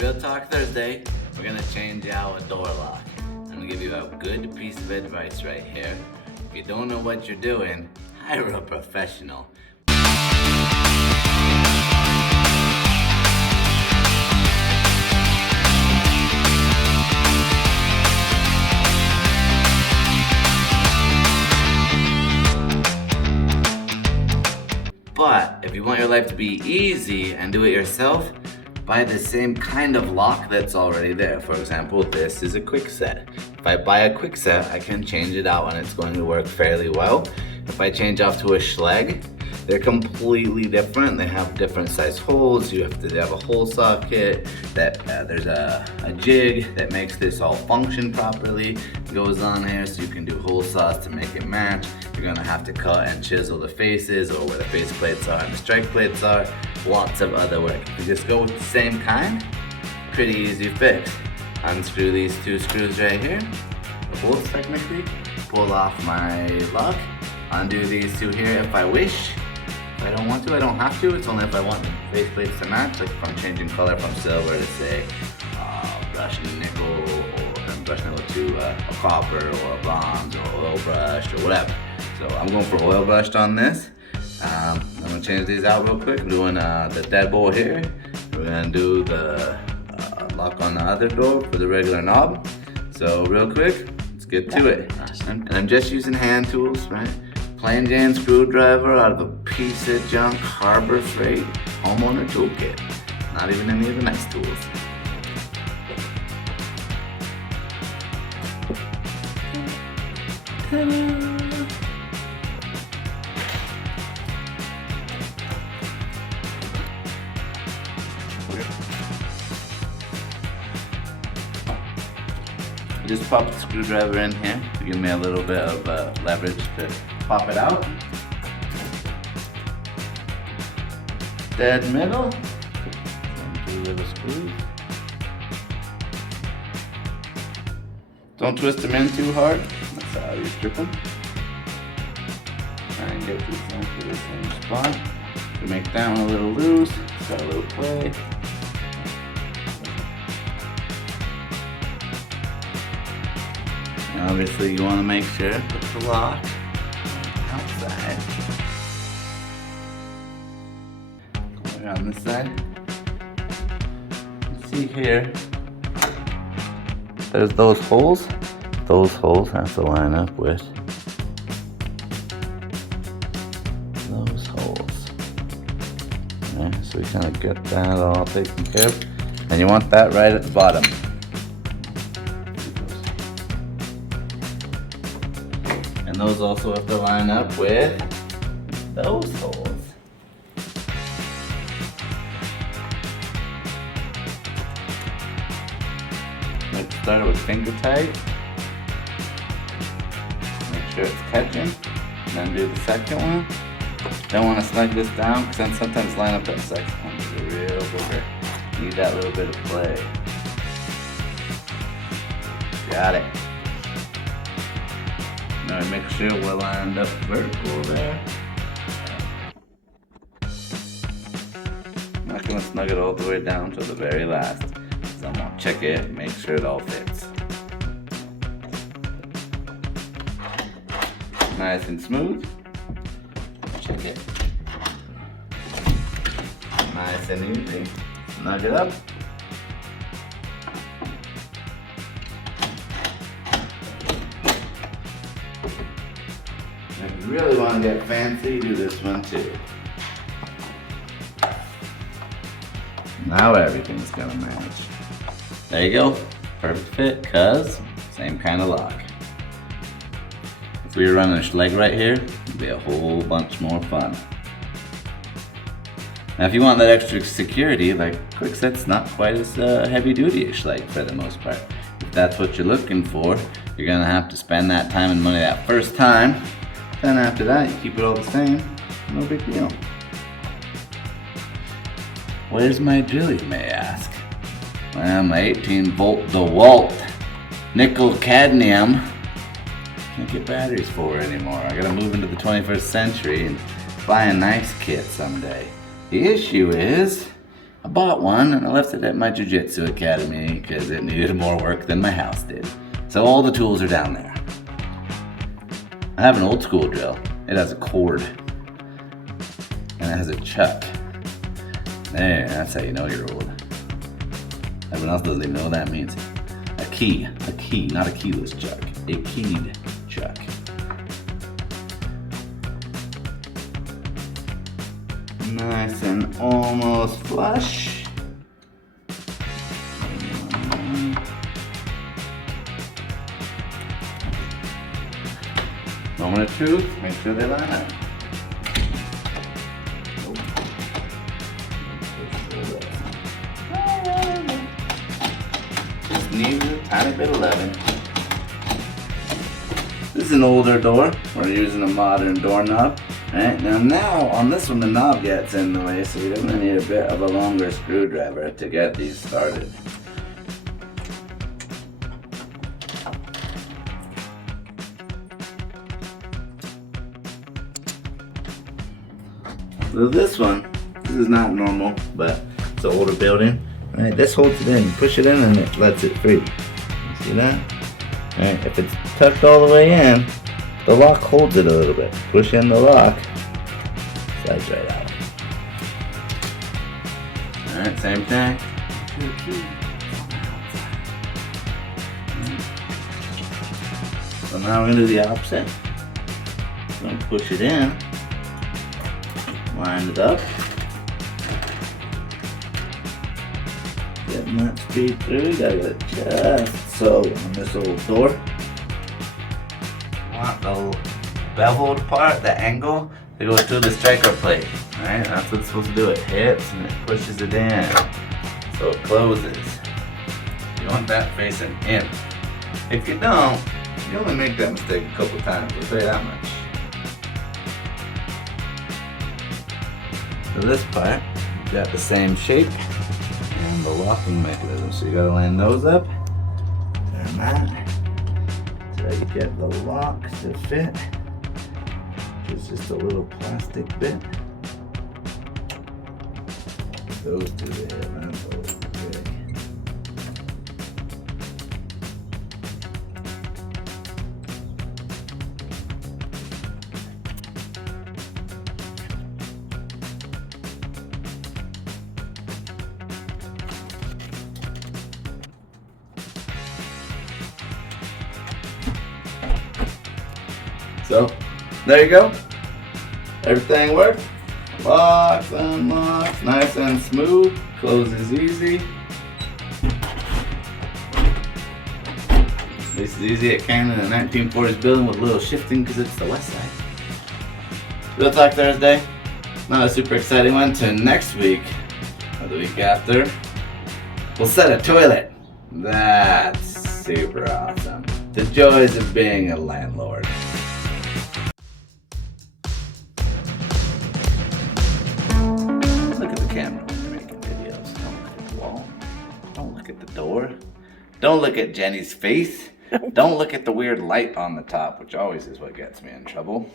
Real Talk Thursday, we're gonna change out a door lock. I'm gonna give you a good piece of advice right here. If you don't know what you're doing, hire a professional. But if you want your life to be easy and do it yourself, buy the same kind of lock that's already there. For example, this is a quick set. If I buy a quick set, I can change it out and it's going to work fairly well. If I change off to a Schlage, they're completely different. They have different size holes. You have to have a hole socket. There's a jig that makes this all function properly. It goes on here so you can do hole saws to make it match. You're gonna have to cut and chisel the faces or where the face plates are and the strike plates are. Lots of other work. If you just go with the same kind, pretty easy fix. Unscrew these two screws right here, the bolts technically. Pull off my lock. Undo these two here if I wish. If I don't want to, I don't have to. It's only if I want the face plates to match, like if I'm changing color from silver to say brushed nickel, or brushed nickel to a copper or a bronze or oil brushed or whatever. So I'm going for oil brushed on this. I'm gonna change these out real quick. I'm doing the deadbolt here. We're gonna do the lock on the other door for the regular knob. So real quick, let's get to it. And I'm just using hand tools, right? Plain Jane screwdriver out of a piece of junk Harbor Freight homeowner toolkit. Not even any of the nice tools. Ta-da! Just pop the screwdriver in here to give me a little bit of leverage to pop it out. Dead middle. Two little screws. Don't twist them in too hard. That's how you strip them. Try and get these into the same spot. To make that one a little loose. It's got a little play. Obviously, you want to make sure to put the lock outside. Over on this side. See here, there's those holes. Those holes have to line up with those holes. Okay, so we kind of get that all taken care of. And you want that right at the bottom. And those also have to line up with those holes. Let's start with finger tight. Make sure it's catching. And then do the second one. Don't want to snug this down because then sometimes line up that second one with a real booger. Need that little bit of play. Got it. Now make sure we're lined up vertical there. I'm not going to snug it all the way down to the very last. So I'm going to check it, make sure it all fits. Nice and smooth. Check it. Nice and easy. Snug it up. If you really want to get fancy, do this one too. Now everything's gonna match. There you go. Perfect fit, cuz same kind of lock. If we were running a Schlage right here, it'd be a whole bunch more fun. Now if you want that extra security, like Quickset's not quite as heavy duty as Schlage for the most part. If that's what you're looking for, you're gonna have to spend that time and money that first time. Then after that, you keep it all the same. No big deal. Where's my drill, you may ask? Well, my 18-volt DeWalt nickel cadmium. Can't get batteries for it anymore. I gotta move into the 21st century and buy a nice kit someday. The issue is, I bought one and I left it at my jiu-jitsu academy because it needed more work than my house did. So all the tools are down there. I have an old school drill. It has a cord and it has a chuck. There, that's how you know you're old. Everyone else doesn't even know what that means. A key, not a keyless chuck, a keyed chuck. Nice and almost flush. Moment of truth, make sure they line up. Just need a tiny bit of leaven. This is an older door. We're using a modern doorknob. Right, now on this one the knob gets in the way, so you're going to need a bit of a longer screwdriver to get these started. So this is not normal, but it's an older building. Right, this holds it in. You push it in and it lets it free. You see that? Right, if it's tucked all the way in, the lock holds it a little bit. Push in the lock, slides right out. Alright, same thing. So now we're going to do the opposite. We're going to push it in, line it up, getting that speed through. Gotta get it just so on this old door. Want the beveled part, the angle, to go through the striker plate. Alright, that's what it's supposed to do. It hits and it pushes it in. So it closes. You want that facing in. If you don't, you only make that mistake a couple times, I'll tell you that much. So this part, you've got the same shape and the locking mechanism. So you gotta line those up. Turn that. So you get the locks to fit, which is just a little plastic bit. Those two there, that's okay. So, there you go. Everything worked. Locks, unlocks, nice and smooth. Closes easy. This is easy at Cannon, a 1940s building with a little shifting because it's the west side. Real Talk Thursday. Not a super exciting one. Till next week, or the week after, we'll set a toilet. That's super awesome. The joys of being a landlord. Look at the camera when you're making videos. Don't look at the wall. Don't look at the door. Don't look at Jenny's face. Don't look at the weird light on the top, which always is what gets me in trouble.